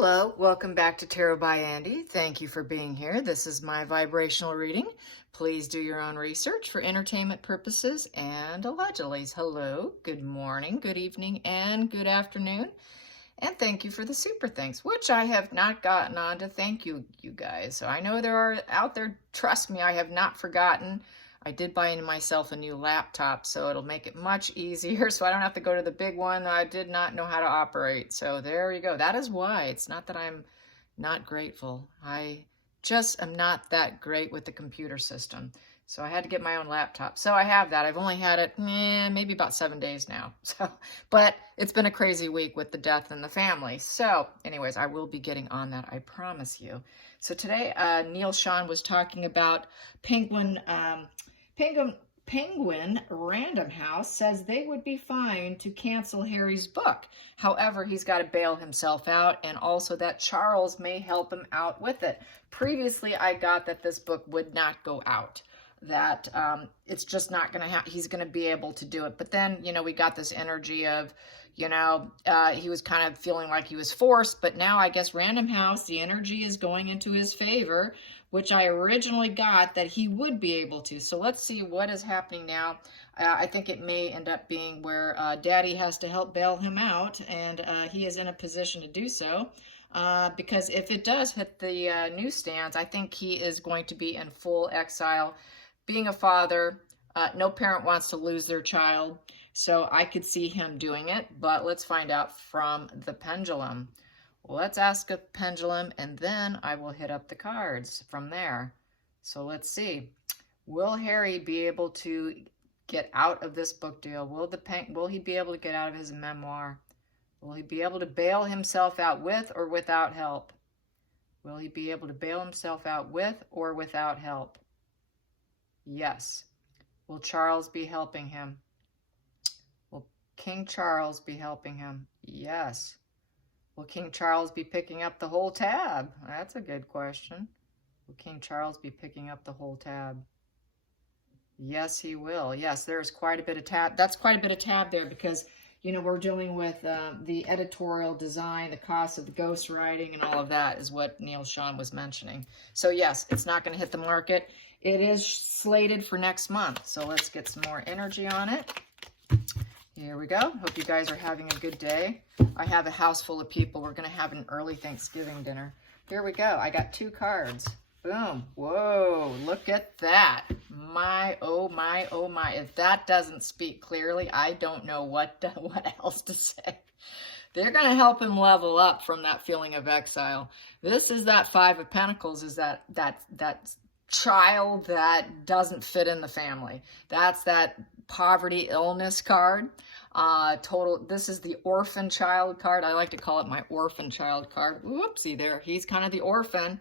Hello, welcome back to Tarot by Andy. Thank you for being here. This is my vibrational reading. Please do your own research for entertainment purposes and allegedly. Hello, good morning, good evening, and good afternoon. And thank you for the super thanks, which I have not gotten on to thank you guys. So I know there are out there, trust me, I have not forgotten. I did buy myself a new laptop, so it'll make it much easier so I don't have to go to the big one that I did not know how to operate. So there you go. That is why. It's not that I'm not grateful. I just am not that great with the computer system. So I had to get my own laptop. So I have that. I've only had it maybe about 7 days now. But it's been a crazy week with the death in the family. So anyways, I will be getting on that, I promise you. So today, Neil Sean was talking about Penguin Random House says they would be fine to cancel Harry's book. However, he's got to bail himself out, and also that Charles may help him out with it. Previously, I got that this book would not go out, that it's just not going to happen. He's going to be able to do it. But then, we got this energy of, he was kind of feeling like he was forced, but now I guess Random House, the energy is going into his favor, which I originally got that he would be able to. So let's see what is happening now. I think it may end up being where Daddy has to help bail him out, and he is in a position to do so. Because if it does hit the newsstands, I think he is going to be in full exile. Being a father, no parent wants to lose their child, so I could see him doing it, but let's find out from the pendulum. Let's ask a pendulum, and then I will hit up the cards from there. So let's see. Will Harry be able to get out of this book deal? Will he be able to get out of his memoir? Will he be able to bail himself out with or without help? Will he be able to bail himself out with or without help? Yes. Will Charles be helping him? Will King Charles be helping him? Yes. Will King Charles be picking up the whole tab? That's a good question. Will King Charles be picking up the whole tab? Yes, he will. Yes, there's quite a bit of tab. That's quite a bit of tab there because, we're dealing with the editorial design, the cost of the ghostwriting, and all of that is what Neil Sean was mentioning. So yes, it's not going to hit the market. It is slated for next month. So let's get some more energy on it. Here we go. Hope you guys are having a good day. I have a house full of people. We're going to have an early Thanksgiving dinner. Here we go. I got 2 cards. Boom. Whoa, look at that. My, oh my, oh my. If that doesn't speak clearly, I don't know what else to say. They're going to help him level up from that feeling of exile. This is that 5 of Pentacles, is that child that doesn't fit in the family. That's that poverty illness card. This is the orphan child card. I like to call it my orphan child card. Whoopsie there. He's kind of the orphan.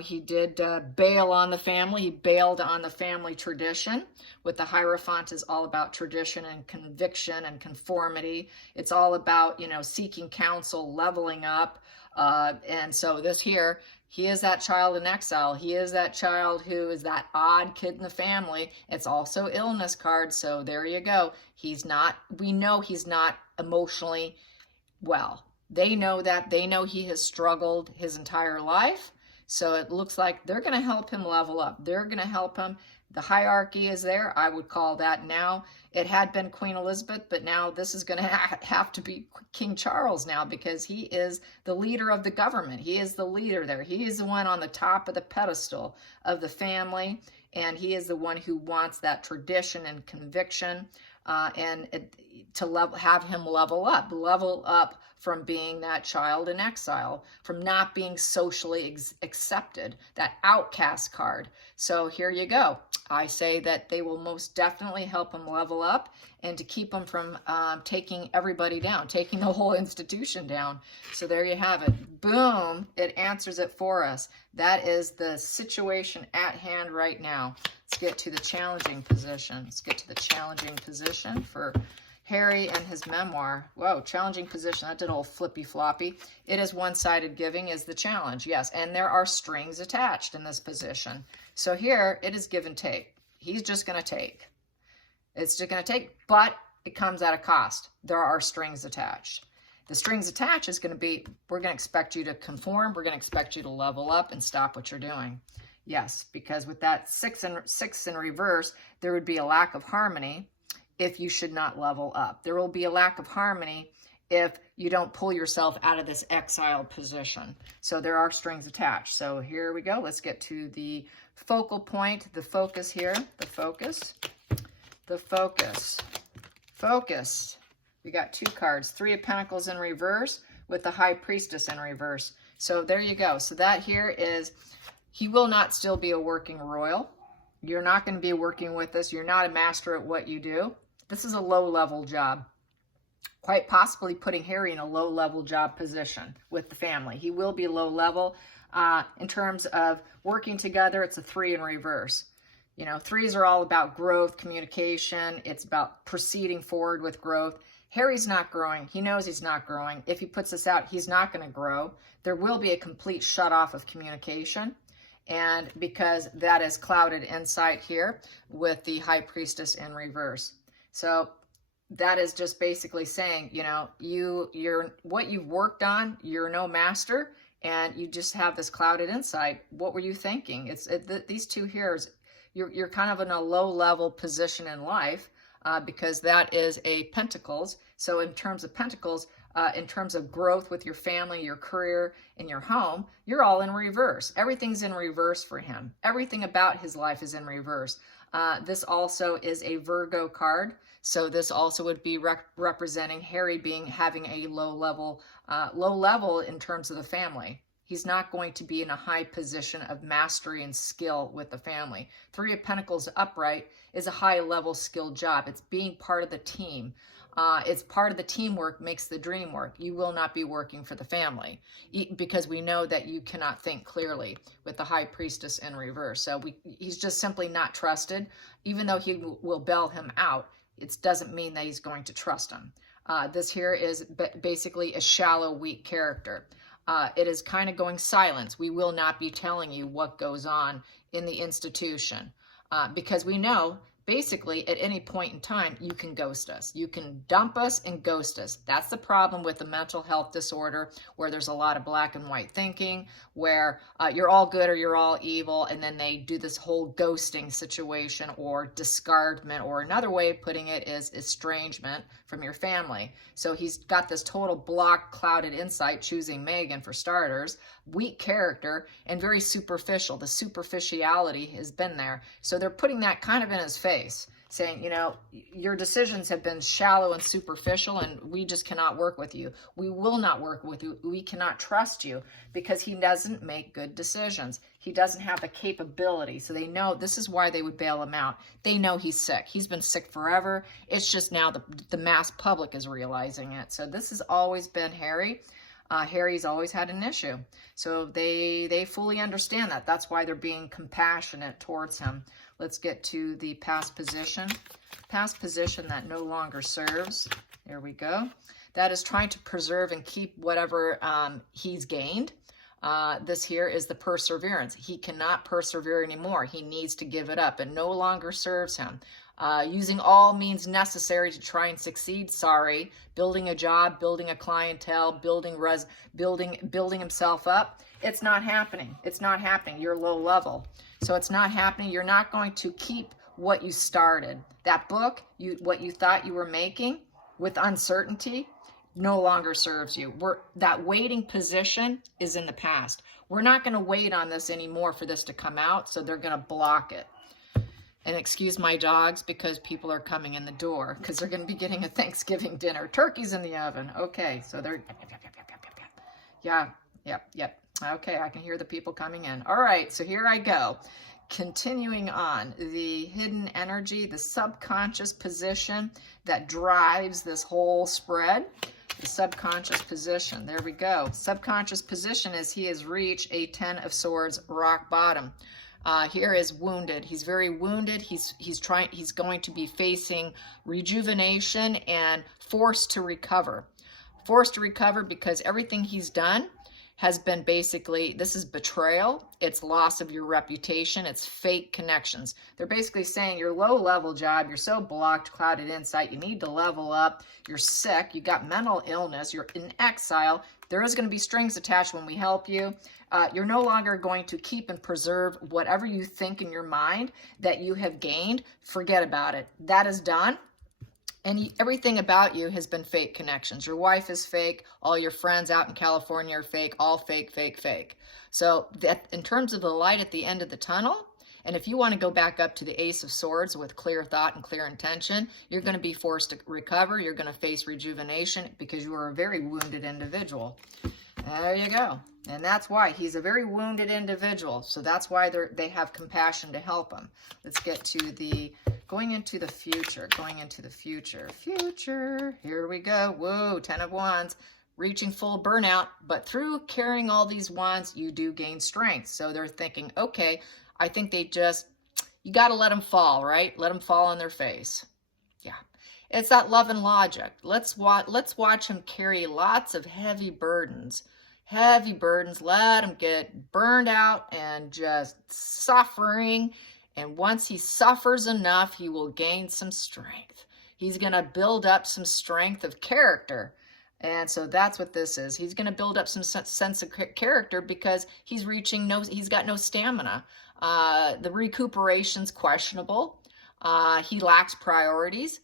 He did bail on the family. He bailed on the family tradition. With the Hierophant is all about tradition and conviction and conformity. It's all about, seeking counsel, leveling up. And so this here, he is that child in exile. He is that child who is that odd kid in the family. It's also illness card. So there you go. We know he's not emotionally well. They know that. They know he has struggled his entire life. So it looks like they're going to help him level up. They're going to help him. The hierarchy is there. I would call that now. It had been Queen Elizabeth, but now this is going to have to be King Charles now because he is the leader of the government. He is the leader there. He is the one on the top of the pedestal of the family, and he is the one who wants that tradition and conviction have him level up from being that child in exile, from not being socially accepted, that outcast card. So here you go. I say that they will most definitely help him level up and to keep him from taking everybody down, taking the whole institution down. So there you have it. Boom. It answers it for us. That is the situation at hand right now. Let's get to the challenging position. Let's get to the challenging position for Harry and his memoir. Whoa, challenging position. That did a whole flippy floppy. It is one-sided giving is the challenge. Yes, and there are strings attached in this position. So here it is give and take. He's just going to take. It's just going to take, but it comes at a cost. There are strings attached. The strings attached is going to be, we're going to expect you to conform. We're going to expect you to level up and stop what you're doing. Yes, because with that six in reverse, there would be a lack of harmony if you should not level up. There will be a lack of harmony if you don't pull yourself out of this exiled position. So there are strings attached. So here we go. Let's get to the focal point, the focus here, the focus. We got 2 cards, 3 of Pentacles in reverse with the High Priestess in reverse. So there you go. So that here is, he will not still be a working royal. You're not going to be working with this. You're not a master at what you do. This is a low-level job. Quite possibly putting Harry in a low-level job position with the family. He will be low-level. In terms of working together, it's a 3 in reverse. You know, 3s are all about growth, communication. It's about proceeding forward with growth. Harry's not growing. He knows he's not growing. If he puts this out, he's not going to grow. There will be a complete shut-off of communication. And because that is clouded insight here with the High Priestess in reverse. So that is just basically saying, you know, you're what you've worked on, you're no master, and you just have this clouded insight. What were you thinking? These 2 here, you're kind of in a low-level position in life because that is a Pentacles. So in terms of Pentacles, in terms of growth with your family, your career, and your home, you're all in reverse. Everything's in reverse for him. Everything about his life is in reverse. This also is a Virgo card. So this also would be representing Harry having a low level in terms of the family. He's not going to be in a high position of mastery and skill with the family. 3 of Pentacles upright is a high level skilled job. It's being part of the team. It's part of the teamwork makes the dream work. You will not be working for the family because we know that you cannot think clearly with the High Priestess in reverse. So he's just simply not trusted. Even though he will bail him out, it doesn't mean that he's going to trust him. This here is basically a shallow, weak character. It is kind of going silence. We will not be telling you what goes on in the institution because we know basically at any point in time you can ghost us. You can dump us and ghost us. That's the problem with a mental health disorder where there's a lot of black and white thinking, where you're all good or you're all evil, and then they do this whole ghosting situation or discardment, or another way of putting it is estrangement from your family. So he's got this total blocked, clouded insight, choosing Megan for starters, weak character, and very superficial. The superficiality has been there. So they're putting that kind of in his face, saying, you know, your decisions have been shallow and superficial, and we just cannot work with you. We will not work with you. We cannot trust you because he doesn't make good decisions. He doesn't have the capability. So they know this is why they would bail him out. They know he's sick. He's been sick forever. It's just now the mass public is realizing it. So this has always been Harry. Harry's always had an issue. So they fully understand that. That's why they're being compassionate towards him. Let's get to the past position. Past position that no longer serves. There we go. That is trying to preserve and keep whatever he's gained. This here is the perseverance. He cannot persevere anymore. He needs to give it up. It no longer serves him. Using all means necessary to try and succeed. Sorry. Building a job, building a clientele, building himself up. It's not happening. It's not happening. You're low level. So it's not happening. You're not going to keep what you started. That book, what you thought you were making with uncertainty, no longer serves you. That waiting position is in the past. We're not going to wait on this anymore for this to come out, so they're going to block it. And excuse my dogs because people are coming in the door because they're going to be getting a Thanksgiving dinner. Turkey's in the oven. Okay, so they're... Yeah, yep. Okay, I can hear the people coming in. All right, so here I go. Continuing on, the hidden energy, the subconscious position that drives this whole spread. The subconscious position. There we go. Subconscious position is he has reached a 10 of Swords rock bottom. Here is wounded. He's very wounded. He's going to be facing rejuvenation and forced to recover. Forced to recover because everything he's done has been basically, this is betrayal, it's loss of your reputation, it's fake connections. They're basically saying your low-level job, you're so blocked, clouded insight, you need to level up, you're sick, you got mental illness, you're in exile, there is going to be strings attached when we help you. You're no longer going to keep and preserve whatever you think in your mind that you have gained. Forget about it. That is done. And everything about you has been fake connections. Your wife is fake. All your friends out in California are fake. All fake, fake, fake. So that, in terms of the light at the end of the tunnel, and if you want to go back up to the Ace of Swords with clear thought and clear intention, you're going to be forced to recover. You're going to face rejuvenation because you are a very wounded individual. There you go. And that's why he's a very wounded individual. So that's why they have compassion to help him. Let's get to the going into the future. Future. Here we go. Whoa, 10 of Wands. Reaching full burnout. But through carrying all these wands, you do gain strength. So they're thinking, okay, I think you got to let them fall, right? Let them fall on their face. Yeah. It's that love and logic. Let's watch him carry lots of heavy burdens. Let him get burned out and just suffering. And once he suffers enough, he will gain some strength. He's going to build up some strength of character. And so that's what this is. He's going to build up some sense of character because he's got no stamina. The recuperation's questionable. He lacks priorities.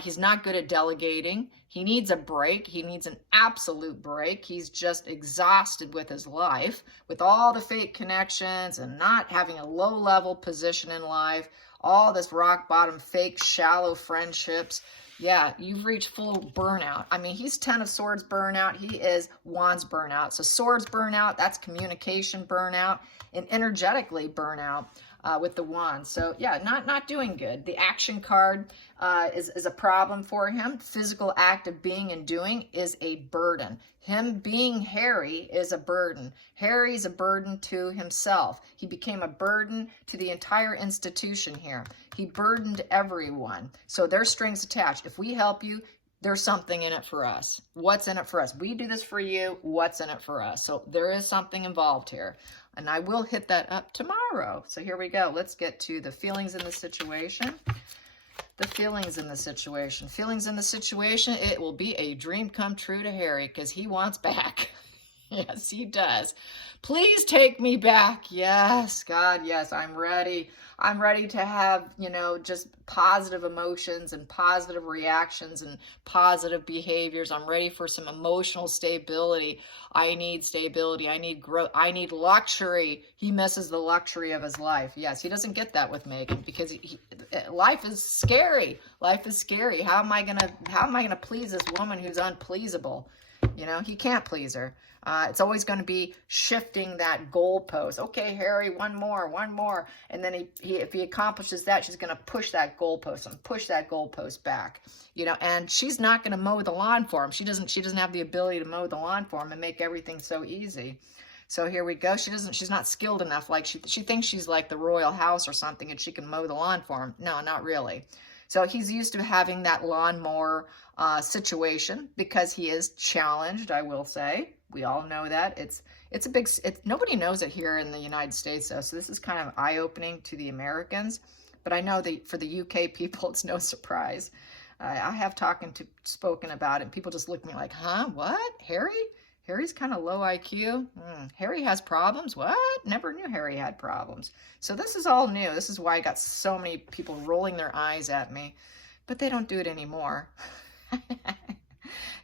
He's not good at delegating. He needs a break. He needs an absolute break. He's just exhausted with his life, with all the fake connections and not having a low-level position in life, all this rock-bottom, fake, shallow friendships. Yeah, you've reached full burnout. I mean, he's 10 of Swords burnout. He is Wands burnout. So Swords burnout, that's communication burnout, and energetically burnout. With the Wands. So yeah, not doing good. The Action card is a problem for him. Physical act of being and doing is a burden. Him being Harry is a burden. Harry's a burden to himself. He became a burden to the entire institution here. He burdened everyone. So there's strings attached. If we help you, there's something in it for us. What's in it for us? We do this for you. What's in it for us? So there is something involved here. And I will hit that up tomorrow. So here we go. Let's get to the feelings in the situation. The feelings in the situation. Feelings in the situation, it will be a dream come true to Harry because he wants back. Yes, he does. Please take me back. Yes, God, yes, I'm ready. I'm ready to have, just positive emotions and positive reactions and positive behaviors. I'm ready for some emotional stability. I need stability. I need growth. I need luxury. He misses the luxury of his life. Yes, he doesn't get that with Megan because life is scary. Life is scary. How am I gonna please this woman who's unpleasable? He can't please her. It's always going to be shifting that goalpost. Okay, Harry, one more. And then if he accomplishes that, she's going to push that goalpost and push that goalpost back. And she's not going to mow the lawn for him. She doesn't have the ability to mow the lawn for him and make everything so easy. So here we go. She's not skilled enough. Like she thinks she's like the royal house or something and she can mow the lawn for him. No, not really. So he's used to having that lawnmower situation because he is challenged, I will say. We all know that. Nobody knows it here in the United States, though, so this is kind of eye-opening to the Americans. But I know that for the UK people, it's no surprise. I have spoken about it, and people just look at me like, huh, what? Harry? Harry's kind of low IQ. Harry has problems? What? Never knew Harry had problems. So this is all new. This is why I got so many people rolling their eyes at me. But they don't do it anymore.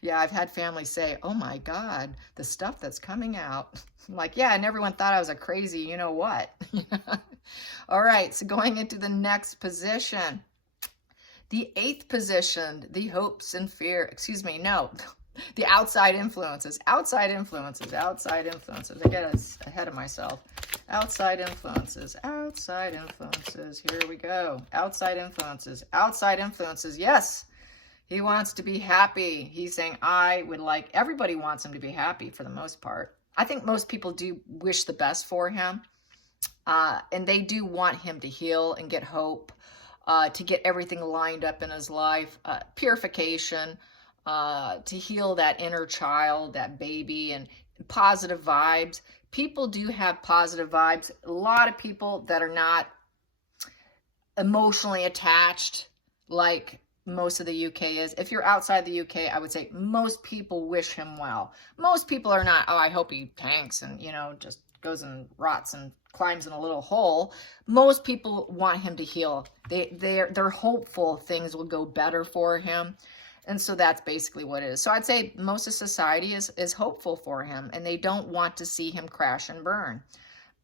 Yeah, I've had families say, oh my God, the stuff that's coming out. I'm like, yeah, and everyone thought I was a crazy, you know what? All right, so going into the next position. The 8th position, the hopes and fear, the outside influences. I get ahead of myself. Outside influences. Here we go. Outside influences. Yes. He wants to be happy. He's saying, everybody wants him to be happy for the most part. I think most people do wish the best for him. And they do want him to heal and get hope, to get everything lined up in his life, purification, to heal that inner child, that baby, and positive vibes. People do have positive vibes. A lot of people that are not emotionally attached like most of the UK is. If you're outside the UK, I would say most people wish him well. Most people are not, oh, I hope he tanks and, you know, just goes and rots and climbs in a little hole. Most people want him to heal. They're hopeful things will go better for him. And so that's basically what it is. So I'd say most of society is hopeful for him, and they don't want to see him crash and burn.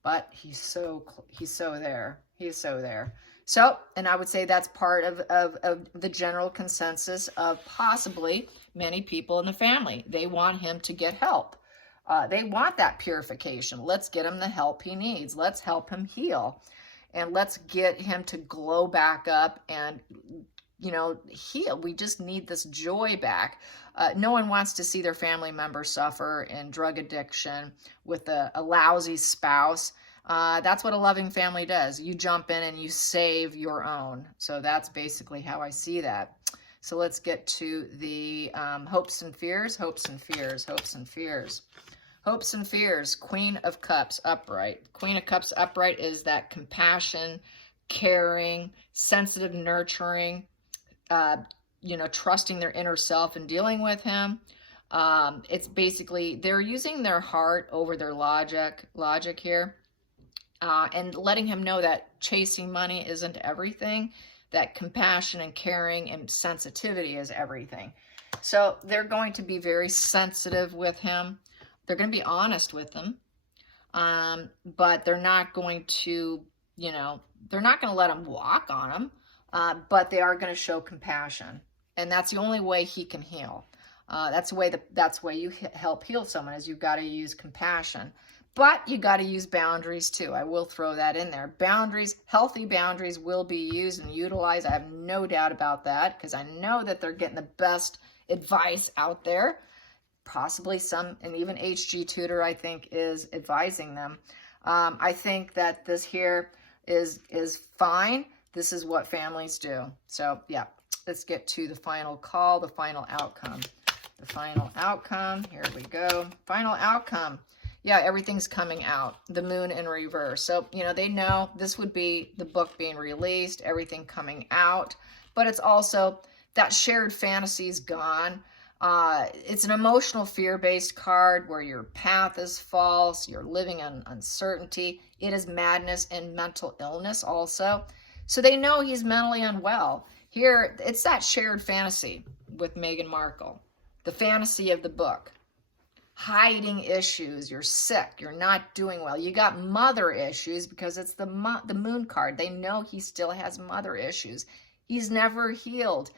But he's so there. He's so there. So, and I would say that's part of the general consensus of possibly many people in the family. They want him to get help. They want that purification. Let's get him the help he needs. Let's help him heal. And let's get him to glow back up and, you know, heal. We just need this joy back. No one wants to see their family member suffer in drug addiction with a lousy spouse. That's what a loving family does. You jump in and you save your own. So that's basically how I see that. So let's get to the hopes and fears, hopes and fears, hopes and fears. Hopes and fears, Queen of Cups upright. Queen of Cups upright is that compassion, caring, sensitive, nurturing, you know, trusting their inner self and dealing with him. It's basically, they're using their heart over their logic here. And letting him know that chasing money isn't everything, that compassion and caring and sensitivity is everything. So they're going to be very sensitive with him. They're going to be honest with him. But they're not going to, you know, they're not going to let him walk on him. But they are going to show compassion. And that's the only way he can heal. That's the way you help heal someone, is you've got to use compassion. But you got to use boundaries too. I will throw that in there. Boundaries, healthy boundaries will be used and utilized. I have no doubt about that, because I know that they're getting the best advice out there. Possibly some, and even HG Tutor, I think, is advising them. I think that this here is fine. This is what families do. So yeah, let's get to the final call, the final outcome. The final outcome, here we go. Final outcome. Yeah, everything's coming out. The moon in reverse. So, you know, they know this would be the book being released, everything coming out. But it's also that shared fantasy is gone. It's an emotional fear-based card where your path is false. You're living in uncertainty. It is madness and mental illness also. So they know he's mentally unwell. Here, it's that shared fantasy with Meghan Markle. The fantasy of the book. Hiding issues, you're sick, you're not doing well. You got mother issues because it's the moon card. They know he still has mother issues. He's never healed.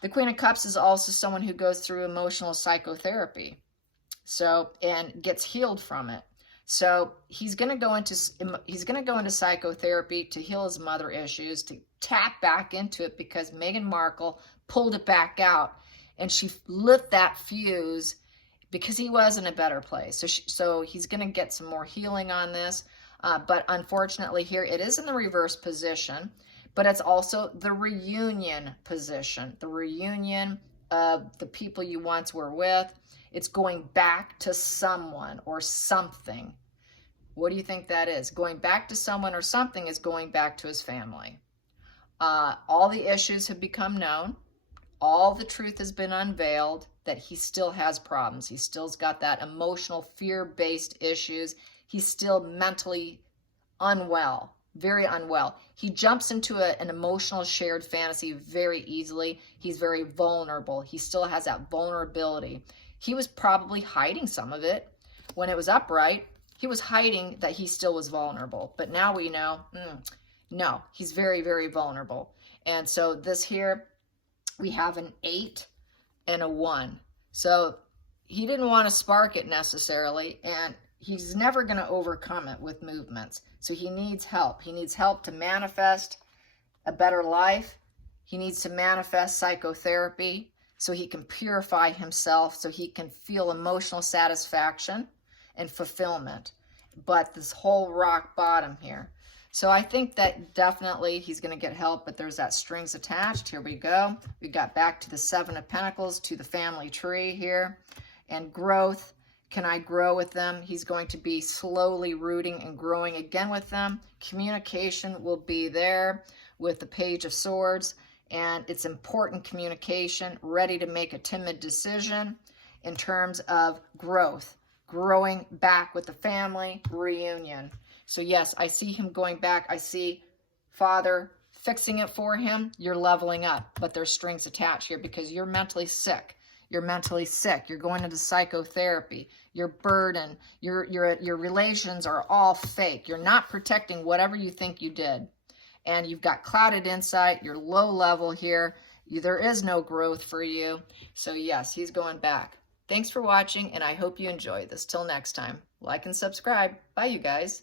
The Queen of Cups is also someone who goes through emotional psychotherapy, so, and gets healed from it. So he's going to go into psychotherapy to heal his mother issues, to tap back into it, because Meghan Markle pulled it back out and she lit that fuse, because he was in a better place. So he's going to get some more healing on this. But unfortunately here, it is in the reverse position, but it's also the reunion position. The reunion of the people you once were with. It's going back to someone or something. What do you think that is? Going back to someone or something is going back to his family. All the issues have become known. All the truth has been unveiled, that he still has problems. He still's got that emotional fear-based issues. He's still mentally unwell, very unwell. He jumps into an emotional shared fantasy very easily. He's very vulnerable. He still has that vulnerability. He was probably hiding some of it. When it was upright, he was hiding that he still was vulnerable. But now we know, no, he's very, very vulnerable. And so this here, we have an 8 and a 1. So he didn't want to spark it necessarily, and he's never going to overcome it with movements. So he needs help. He needs help to manifest a better life. He needs to manifest psychotherapy so he can purify himself, so he can feel emotional satisfaction and fulfillment. But this whole rock bottom here. So I think that definitely he's going to get help, but there's that strings attached. Here we go. We got back to the 7 of Pentacles, to the family tree here, and growth, Can I grow with them? He's going to be slowly rooting and growing again with them. Communication will be there with the Page of Swords, and it's important communication, ready to make a timid decision in terms of growth, growing back with the family, reunion. So yes, I see him going back. I see Father fixing it for him. You're leveling up, but there's strings attached here because you're mentally sick. You're mentally sick. You're going into psychotherapy. You're burdened. Your relations are all fake. You're not protecting whatever you think you did. And you've got clouded insight. You're low level here. There is no growth for you. So yes, he's going back. Thanks for watching, and I hope you enjoy this. Till next time, like and subscribe. Bye, you guys.